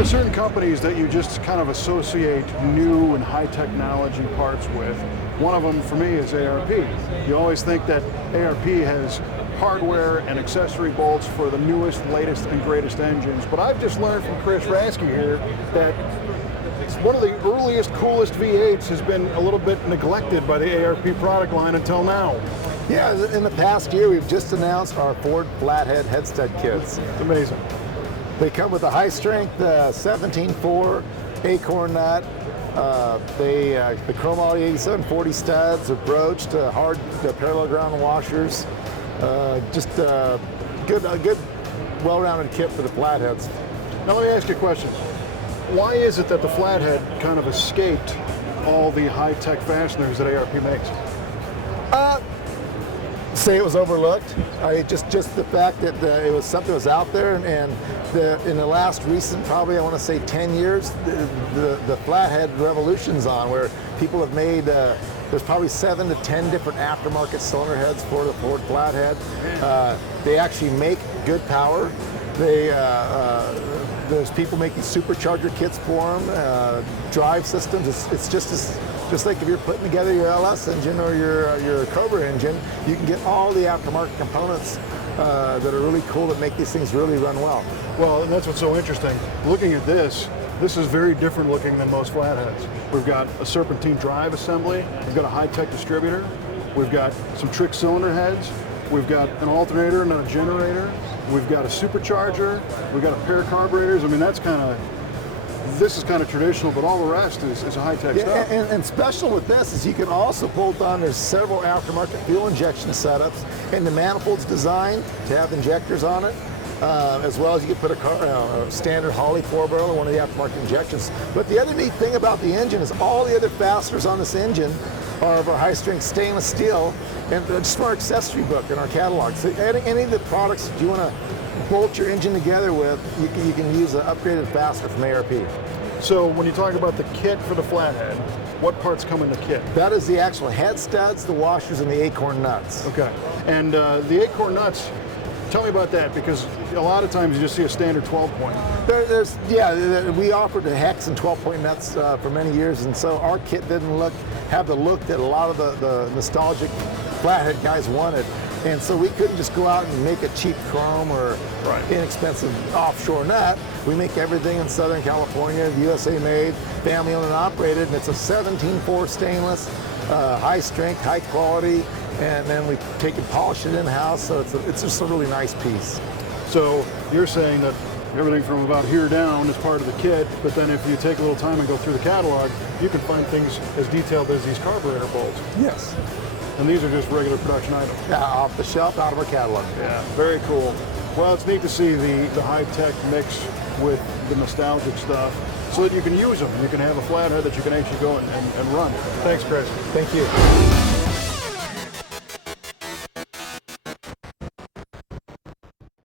there are certain companies that you just kind of associate new and high technology parts with. One of them for me is ARP. You always think that ARP has hardware and accessory bolts for the newest, latest, and greatest engines. But I've just learned from Chris Rasky here that one of the earliest, coolest V8s has been a little bit neglected by the ARP product line until now. Yeah, in the past year, we've just announced our Ford Flathead headstead kits. It's amazing. They come with a high-strength 17.4 acorn nut. The chromoly 8740 studs are broached, hard parallel ground washers. Just a good, well-rounded kit for the flatheads. Now let me ask you a question. Why is it that the Flathead kind of escaped all the high-tech fasteners that ARP makes? Say it was overlooked. Just the fact that it was something that was out there, and in the last recent, probably I want to say 10 years, the Flathead revolution's on, where people have made, there's probably 7 to 10 different aftermarket cylinder heads for the Ford Flathead. They actually make good power. There's people making supercharger kits for them, drive systems. It's just like if you're putting together your LS engine or your Cobra engine, you can get all the aftermarket components that are really cool that make these things really run well. Well, and that's what's so interesting. Looking at this is very different looking than most Flatheads. We've got a serpentine drive assembly, we've got a high-tech distributor, we've got some trick cylinder heads, we've got an alternator and a generator, we've got a supercharger, we've got a pair of carburetors. I mean, this is kind of traditional, but all the rest is a high-tech stuff. And special with this is you can also bolt on, there's several aftermarket fuel injection setups, and the manifold's designed to have injectors on it, as well as you can put a standard Holley 4-barrel or one of the aftermarket injections. But the other neat thing about the engine is all the other fasteners on this engine are of our high-strength stainless steel, and just our accessory book in our catalog. So any of the products that you want to bolt your engine together with, you can use an upgraded fastener from ARP. So when you talk about the kit for the Flathead, what parts come in the kit? That is the actual head studs, the washers, and the acorn nuts. Okay. And the acorn nuts, tell me about that, because a lot of times you just see a standard 12-point. We offered the hex and 12-point nuts for many years, and so our kit didn't have the look that a lot of the nostalgic Flathead guys wanted. And so we couldn't just go out and make a cheap chrome or inexpensive offshore nut. We make everything in Southern California, USA made, family owned and operated, and it's a 17.4 stainless, high strength, high quality, and then we take and polish it in-house, so it's just a really nice piece. So you're saying that everything from about here down is part of the kit, but then if you take a little time and go through the catalog, you can find things as detailed as these carburetor bolts. Yes. And these are just regular production items. Yeah, off the shelf, out of our catalog. Yeah, very cool. Well, it's neat to see the high-tech mix with the nostalgic stuff so that you can use them. You can have a Flathead that you can actually go and run. Thanks, Chris. Thank you.